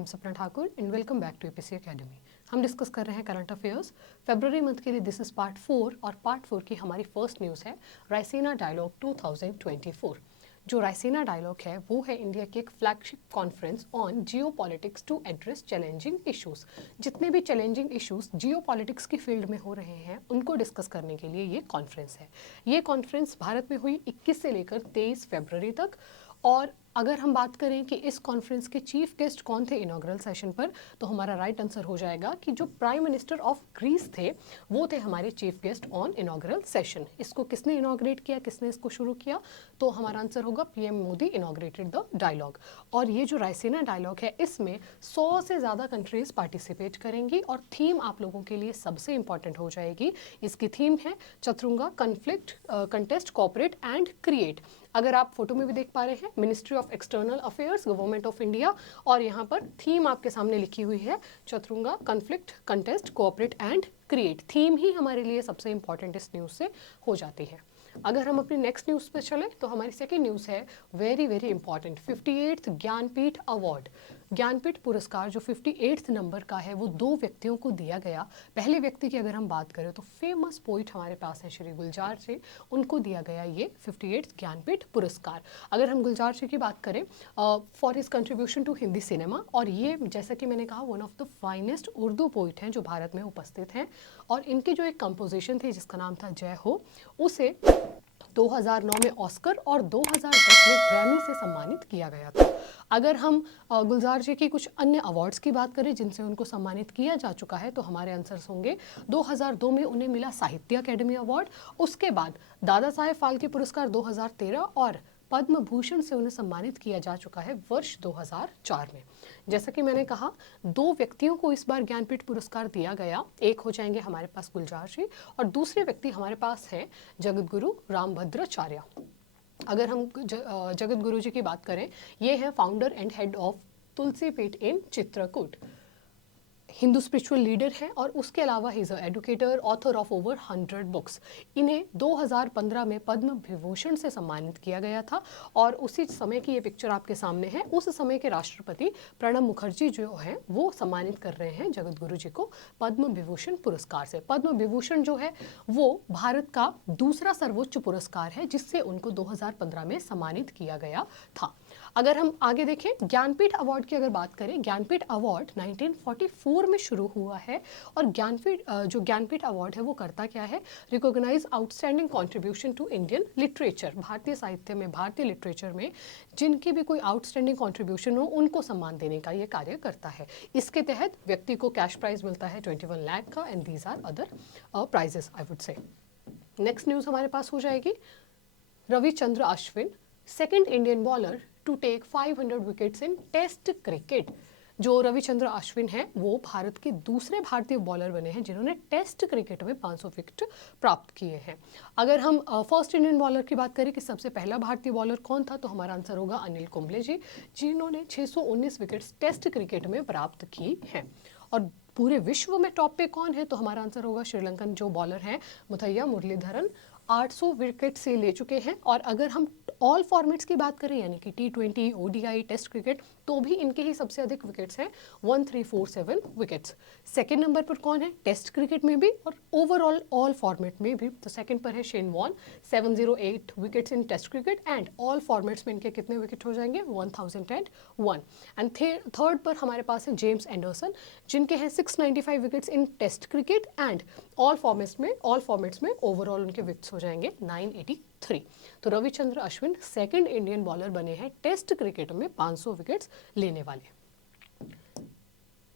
I'm Sapna Thakur and welcome back to APC Academy. हम discuss कर रहे हैं करंट अफेयर्स फरवरी मंथ के लिए. दिस इज पार्ट 4 और पार्ट 4 की हमारी फर्स्ट न्यूज़ है रायसीना डायलॉग 2024. जो रायसीना डायलॉग है वो है इंडिया की एक flagship conference on geopolitics to address challenging issues. जितने भी चैलेंजिंग इश्यूज जियो पॉलिटिक्स की फील्ड में हो रहे हैं उनको डिस्कस करने के लिए ये कॉन्फ्रेंस है. ये कॉन्फ्रेंस भारत में हुई 21 से लेकर 23 फरवरी तक. और अगर हम बात करें कि इस कॉन्फ्रेंस के चीफ गेस्ट कौन थे इनॉग्रल सेशन पर, तो हमारा राइट आंसर हो जाएगा कि जो प्राइम मिनिस्टर ऑफ ग्रीस थे वो थे हमारे chief guest on inaugural session. इसको किसने इनॉग्रेट किया, किसने इसको शुरू किया, तो हमारा आंसर होगा PM Modi inaugurated the dialogue. और ये जो रायसीना डायलॉग है इसमें 100 से ज़्यादा कंट्रीज पार्टिसिपेट करेंगी और थीम आप लोगों के लिए सबसे इंपॉर्टेंट हो जाएगी. इसकी थीम है Chaturanga conflict contest cooperate and create. अगर आप फोटो में भी देख पा रहे हैं ministry of external affairs government of India, और यहाँ पर थीम आपके सामने लिखी हुई है Chaturanga conflict contest cooperate and create. Theme ही हमारे लिए सबसे इंपॉर्टेंट इस न्यूज़ से हो जाती है. अगर हम अपनी नेक्स्ट न्यूज़ पे चले तो हमारी सेकेंड न्यूज़ है very very important 58th Jnanpith award. Jnanpith पुरस्कार जो 58th नंबर का है वो 2 व्यक्तियों को दिया गया. पहले व्यक्ति की अगर हम बात करें तो फेमस पोइट हमारे पास है श्री गुलजार जी, उनको दिया गया ये 58th ज्ञानपीठ पुरस्कार. अगर हम गुलजार जी की बात करें for his contribution to Hindi cinema, और ये जैसा कि मैंने कहा one of the finest Urdu poet हैं जो भारत में उपस्थित हैं. और इनकी जो एक कंपोजिशन थी जिसका नाम था जय हो, उसे 2009 में ऑस्कर और 2010 में ग्रैमी से सम्मानित किया गया था. अगर हम गुलजार जी की कुछ अन्य अवार्ड्स की बात करें जिनसे उनको सम्मानित किया जा चुका है तो हमारे आंसर्स होंगे 2002 में उन्हें मिला साहित्य अकेडमी अवार्ड, उसके बाद दादा साहेब फाल्के पुरस्कार 2013 और पद्म भूषण से उन्हें सम्मानित किया जा चुका है वर्ष 2004 में. जैसा कि मैंने कहा 2 व्यक्तियों को इस बार ज्ञानपीठ पुरस्कार दिया गया. एक हो जाएंगे हमारे पास गुलजार जी और दूसरे व्यक्ति हमारे पास हैं जगत गुरु रामभद्राचार्य. अगर हम जगत गुरु जी की बात करें, ये है फाउंडर एंड हेड ऑफ तुलसी पीठ इन चित्रकूट. हिंदू स्पिरिचुअल लीडर हैं और उसके अलावा he is educator, author of over 100 books. इन्हें 2015 में पद्म विभूषण से सम्मानित किया गया था. और उसी समय की ये पिक्चर आपके सामने है. उस समय के राष्ट्रपति प्रणब मुखर्जी जो हैं वो सम्मानित कर रहे हैं जगत गुरु जी को पद्म विभूषण पुरस्कार से. पद्म विभूषण जो है वो भारत का दूसरा सर्वोच्च पुरस्कार है जिससे उनको 2015 में सम्मानित किया गया था. अगर हम आगे देखें ज्ञानपीठ अवार्ड की अगर बात करें, ज्ञानपीठ अवार्ड 1944 में शुरू हुआ है. और जो ज्ञानपीठ अवार्ड है वो करता क्या है, recognise outstanding contribution to Indian literature. भारतीय साहित्य में, भारतीय लिटरेचर में जिनकी भी कोई आउटस्टैंडिंग कंट्रीब्यूशन हो उनको सम्मान देने का ये कार्य करता है. इसके तहत व्यक्ति को कैश प्राइज मिलता है 21 लाख का and these are other prizes I would say. Next news हमारे पास हो जाएगी Ravichandra Ashwin, second Indian bowler to take 500 wickets in test cricket. जो रविचंद्र अश्विन हैं वो भारत के दूसरे भारतीय बॉलर बने हैं जिन्होंने टेस्ट क्रिकेट में 500 विकेट प्राप्त किए हैं. अगर हम फर्स्ट इंडियन बॉलर की बात करें कि सबसे पहला भारतीय बॉलर कौन था, तो हमारा आंसर होगा अनिल कुंबले जी, जिन्होंने 619 विकेट्स टेस्ट क्रिकेट में प्राप्त की हैं. और पूरे विश्व में टॉप पे कौन है, तो हमारा आंसर होगा श्रीलंकन जो बॉलर हैं मुथैया मुरलीधरन, 800 विकेट से ले चुके हैं. और अगर हम ऑल फॉर्मेट्स की बात करें यानी कि T20, ODI, टेस्ट क्रिकेट, तो भी इनके ही सबसे अधिक विकेट्स हैं 1347 विकेट्स. सेकंड नंबर पर कौन है टेस्ट क्रिकेट में भी और ओवरऑल ऑल फॉर्मेट में भी, तो सेकंड पर है Shane Warne 708 wickets in test cricket and all formats में इनके कितने विकेट हो जाएंगे 1001. एंड थर्ड पर हमारे पास है जेम्स एंडरसन जिनके हैं 695 wickets in test cricket and all formats में ओवरऑल उनके विकेट्स हो जाएंगे 983. तो Ravichandra Ashwin second Indian bowler बने हैं टेस्ट क्रिकेट में 500 विकेट्स लेने वाले.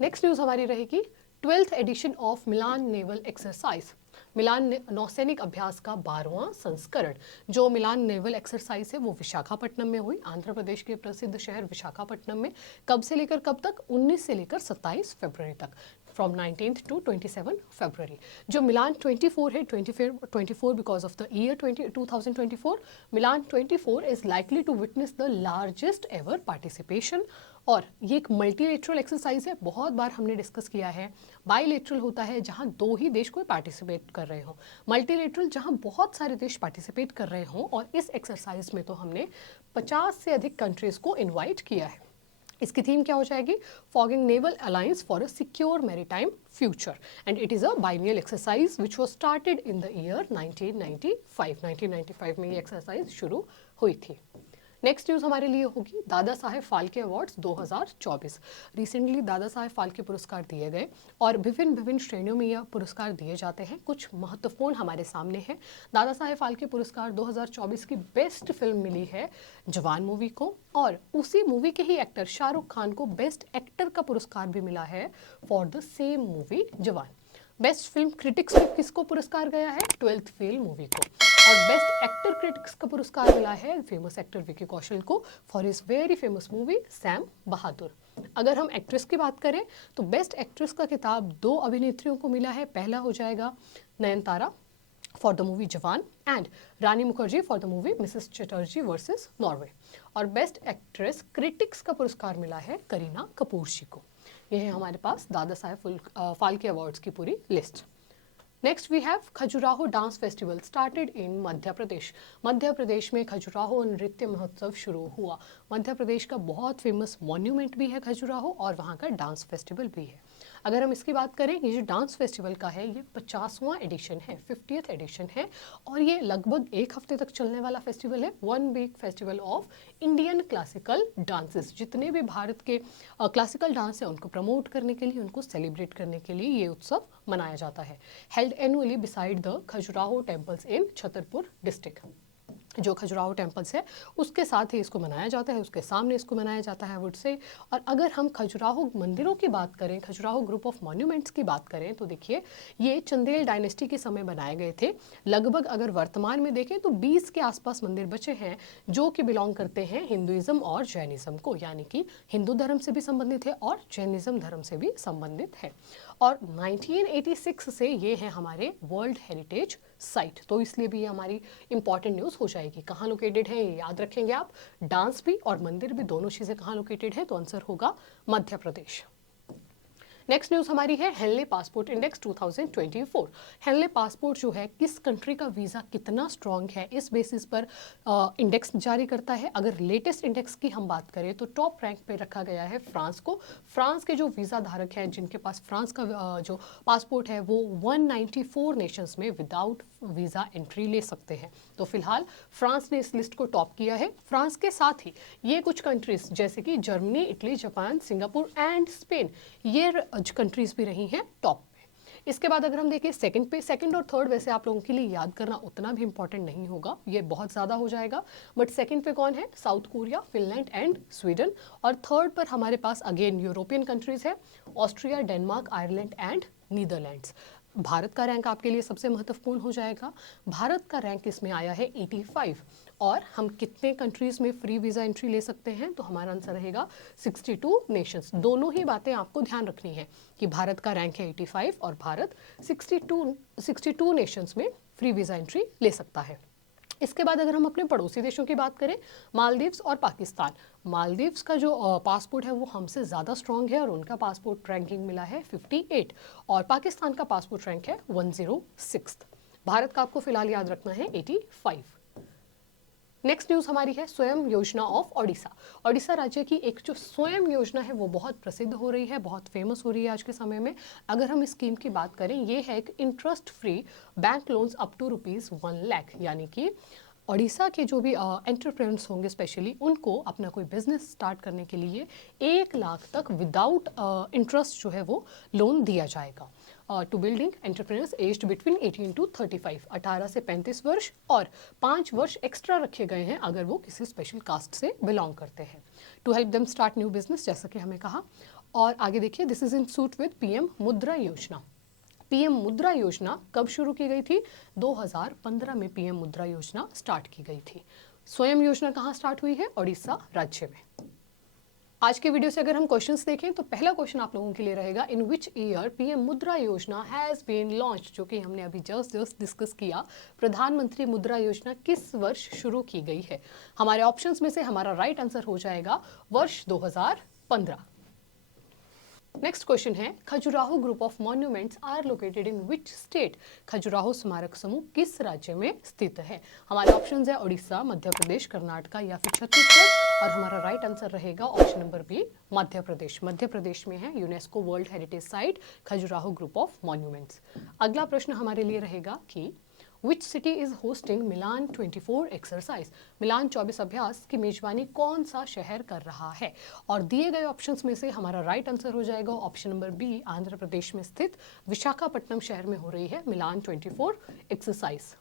नेक्स्ट न्यूज़ हमारी रहेगी 12th edition of Milan naval exercise. Milan नौसैनिक अभ्यास का 12वां संस्करण. जो मिलान नेवल एक्सरसाइज है वो विशाखापट्टनम में हुई, आंध्र प्रदेश के प्रसिद्ध शहर विशाखापट्टनम में. कब से लेकर कब तक, 19 से लेकर 27 फरवरी तक, फ्रॉम 19th to 27 फरवरी. जो मिलान 24 है, 24 because of the year 2024, Milan 24 is likely to witness the largest ever participation. और ये एक मल्टीलेटरल एक्सरसाइज है, बहुत बार हमने डिस्कस किया है. बाईलेटरल होता है जहां 2 ही देश कोई पार्टिसिपेट कर रहे हो, मल्टीलेटरल जहां बहुत सारे देश पार्टिसिपेट कर रहे हो. और इस एक्सरसाइज में तो हमने 50 से अधिक कंट्रीज को इनवाइट किया है. इसकी थीम क्या हो जाएगी? Fogging naval alliance for a secure maritime future, and it is a biennial exercise which was started in the year 1995 में ये एक्सरसाइज शुरू हुई थी। नेक्स्ट न्यूज़ हमारे लिए होगी दादा साहेब फाल्के अवार्ड्स 2024। रिसेंटली दादा साहेब फाल्के पुरस्कार दिए गए और विभिन्न विभिन्न श्रेणियों में यह पुरस्कार दिए जाते हैं। कुछ महत्वपूर्ण हमारे सामने है। दादा साहेब फाल्के पुरस्कार 2024 की बेस्ट फिल्म मिली है जवान मूवी को, और उसी मूवी के ही एक्टर शाहरुख खान को बेस्ट एक्टर का पुरस्कार भी मिला है फॉर द सेम मूवी जवान। बेस्ट फिल्म क्रिटिक्स में किसको पुरस्कार गया है? 12th फेल मूवी को। और बेस्ट एक्टर क्रिटिक्स का पुरस्कार मिला है फेमस एक्टर विकी कौशल को for his very famous movie Sam Bahadur. अगर हम एक्ट्रेस की बात करें तो बेस्ट एक्ट्रेस का खिताब 2 अभिनेत्रियों को मिला है। पहला हो जाएगा नयनतारा फॉर द मूवी जवान and Rani Mukherjee for the movie Mrs Chatterjee versus Norway. और बेस्ट एक्ट्रेस क्रिटिक्स का पुरस्कार मिला है करीना कपूर जी को। यह है हमारे पास दादा साहेब फाल्के अवार्ड्स की पूरी list. Next we have Khajuraho dance festival started in Madhya Pradesh. Madhya Pradesh में खजुराहो नृत्य महोत्सव शुरू हुआ। मध्य प्रदेश का बहुत फेमस मॉन्यूमेंट भी है खजुराहो, और वहाँ का डांस फेस्टिवल भी है। अगर हम इसकी बात करें, ये जो डांस फेस्टिवल का है ये 50वां एडिशन है, 50th एडिशन है, और ये लगभग 1 हफ्ते तक चलने वाला फेस्टिवल है। 1 week festival of Indian classical dances. जितने भी भारत के क्लासिकल डांस हैं उनको प्रमोट करने के लिए, उनको सेलिब्रेट करने के लिए ये उत्सव मनाया जाता है। Held annually beside the Khajuraho temples in Chhatarpur district. जो खजुराहो टेम्पल्स है उसके साथ ही इसको मनाया जाता है, उसके सामने इसको मनाया जाता है वुड से। और अगर हम खजुराहो मंदिरों की बात करें, खजुराहो ग्रुप ऑफ मॉन्यूमेंट्स की बात करें, तो देखिए ये चंदेल डायनेस्टी के समय बनाए गए थे। लगभग अगर वर्तमान में देखें तो 20 के आसपास मंदिर बचे हैं जो कि बिलोंग करते हैं हिंदुइज्म और जैनिज्म को, यानी कि हिंदू धर्म से भी संबंधित है और जैनिज्म धर्म से भी संबंधित है। और 1986 से ये है हमारे वर्ल्ड हेरिटेज साइट, तो इसलिए भी ये हमारी इंपॉर्टेंट न्यूज़ हो जाएगी। कहाँ लोकेटेड है ये याद रखेंगे आप, डांस भी और मंदिर भी, दोनों चीज़ें कहाँ लोकेटेड है, तो आंसर होगा मध्य प्रदेश। नेक्स्ट न्यूज़ हमारी है Henley passport index 2024। Henley passport जो है किस कंट्री का वीज़ा कितना स्ट्रॉन्ग है इस बेसिस पर इंडेक्स जारी करता है। अगर लेटेस्ट इंडेक्स की हम बात करें तो टॉप रैंक पे रखा गया है फ्रांस को। फ्रांस के जो वीज़ा धारक हैं जिनके पास फ्रांस का जो पासपोर्ट है वो 194 नेशंस में विदाउट वीज़ा एंट्री ले सकते हैं। तो फिलहाल फ्रांस ने इस लिस्ट को टॉप किया है। फ्रांस के साथ ही ये कुछ कंट्रीज जैसे कि Germany, Italy, Japan, Singapore and Spain, ये कंट्रीज भी रही हैं टॉप में। इसके बाद अगर हम देखें सेकंड पे, सेकंड और थर्ड वैसे आप लोगों के लिए याद करना उतना भी इंपॉर्टेंट नहीं होगा, ये बहुत ज़्यादा हो जाएगा। बट सेकंड पे कौन है? South Korea, Finland and Sweden. और थर्ड पर हमारे पास अगेन यूरोपियन कंट्रीज है, Austria, Denmark, Ireland and Netherlands. Bharat का रैंक आपके लिए सबसे महत्वपूर्ण हो जाएगा। भारत का रैंक इसमें आया है 85। और हम कितने कंट्रीज़ में फ्री वीज़ा एंट्री ले सकते हैं, तो हमारा आंसर रहेगा 62 नेशंस। दोनों ही बातें आपको ध्यान रखनी है कि भारत का रैंक है 85 और भारत 62 नेशंस में फ्री वीज़ा एंट्री ले सकता है। इसके बाद अगर हम अपने पड़ोसी देशों की बात करें, मालदीव्स और पाकिस्तान। मालदीव्स का जो पासपोर्ट है वो हमसे ज़्यादा स्ट्रॉन्ग है और उनका पासपोर्ट रैंकिंग मिला है 58, और पाकिस्तान का पासपोर्ट रैंक है 106। भारत का आपको फिलहाल याद रखना है 85। नेक्स्ट न्यूज़ हमारी है स्वयं योजना ऑफ ओडिशा। ओडिशा राज्य की एक जो स्वयं योजना है वो बहुत प्रसिद्ध हो रही है, बहुत फेमस हो रही है आज के समय में। अगर हम इस स्कीम की बात करें, ये है एक interest free bank loans up to ₹1 lakh, यानी कि ओडिशा के जो भी एंटरप्रेन्योर्स होंगे स्पेशली उनको अपना कोई बिजनेस स्टार्ट करने के लिए 1 लाख तक विदाउट इंटरेस्ट जो है वो लोन दिया जाएगा to building entrepreneurs aged between 18 to 35, 18 से 35 वर्ष, और 5 वर्ष एक्स्ट्रा रखे गए हैं अगर वो किसी स्पेशल कास्ट से बिलोंग करते हैं, to help them start new business, जैसा कि हमें कहा। और आगे देखिए, this is in suit with PM Mudra Yojana. PM Mudra योजना कब शुरू की गई थी? 2015 में पीएम मुद्रा योजना स्टार्ट की गई थी। स्वयं योजना कहाँ स्टार्ट हुई है? ओडिशा राज्य में। आज के वीडियो से अगर हम क्वेश्चंस देखें तो पहला क्वेश्चन आप लोगों के लिए रहेगा, इन विच ईयर पीएम मुद्रा योजना हैज़ बीन लॉन्च, जो कि हमने अभी जस्ट डिस्कस किया। प्रधानमंत्री मुद्रा योजना किस वर्ष शुरू की गई है? हमारे ऑप्शंस में से हमारा राइट आंसर हो जाएगा वर्ष 2015। नेक्स्ट क्वेश्चन है, Khajuraho group of monuments are located in which state? Khajuraho स्मारक समूह किस राज्य में स्थित है? हमारे ऑप्शंस है उड़ीसा, मध्य प्रदेश, कर्नाटक या फिर छत्तीसगढ़, और हमारा राइट आंसर रहेगा ऑप्शन नंबर बी, मध्य प्रदेश। मध्य प्रदेश में है UNESCO world heritage site Khajuraho group of monuments. अगला प्रश्न हमारे लिए रहेगा कि Which city is hosting Milan 24 exercise? मिलान 24 अभ्यास की मेजबानी कौन सा शहर कर रहा है? और दिए गए ऑप्शंस में से हमारा राइट आंसर हो जाएगा option number B, Andhra Pradesh में स्थित विशाखापट्टनम शहर में हो रही है मिलान 24 एक्सरसाइज।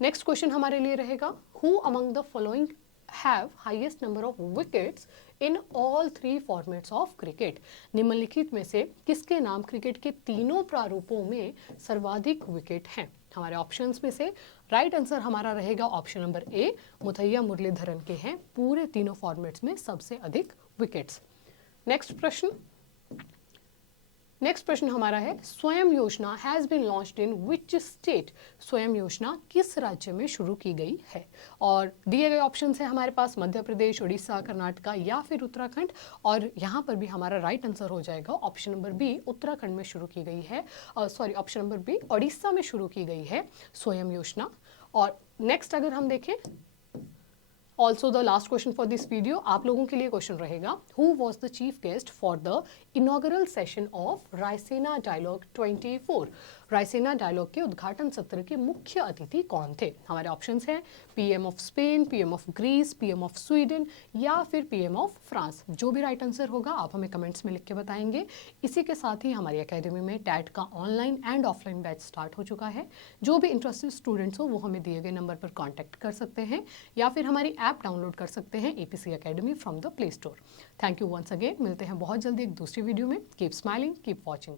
नेक्स्ट क्वेश्चन हमारे लिए रहेगा, who among the following have highest number of wickets in all 3 formats of cricket? निम्नलिखित में से किसके नाम क्रिकेट के तीनों प्रारूपों में सर्वाधिक विकेट हैं? हमारे ऑप्शंस में से राइट आंसर हमारा रहेगा option number A, Muttiah Muralitharan के हैं पूरे तीनों फॉर्मेट्स में सबसे अधिक विकेट्स। नेक्स्ट प्रश्न हमारा है, Swayam Yojana has been launched in which state? Swayam Yojana किस राज्य में शुरू की गई है? और दिए गए ऑप्शंस हैं हमारे पास मध्य प्रदेश, उड़ीसा, कर्नाटक या फिर उत्तराखंड, और यहाँ पर भी हमारा राइट आंसर हो जाएगा ऑप्शन नंबर बी, उत्तराखंड में शुरू की गई है, ऑप्शन नंबर बी, उड़ीसा में शुरू की गई है स्वयं योजना। और नेक्स्ट अगर हम देखें, also the last question for this video, आप लोगों के लिए क्वेश्चन रहेगा, who was the chief guest for the inaugural session of Raisina dialogue 24? Raisina dialogue के उद्घाटन सत्र के मुख्य अतिथि कौन थे? हमारे ऑप्शंस हैं PM of Spain, PM of Greece, PM of Sweden या फिर पीएम ऑफ फ्रांस। जो भी राइट आंसर होगा आप हमें कमेंट्स में लिख के बताएंगे। इसी के साथ ही हमारी एकेडमी में टैट का online and offline batch start हो चुका है। जो भी इंटरेस्टेड स्टूडेंट्स हो वो हमें दिए गए नंबर पर कॉन्टैक्ट कर सकते हैं या फिर हमारी ऐप डाउनलोड कर सकते हैं APC academy from the play store. Thank you once again, मिलते हैं बहुत जल्दी एक दूसरी वीडियो में। Keep smiling, keep watching.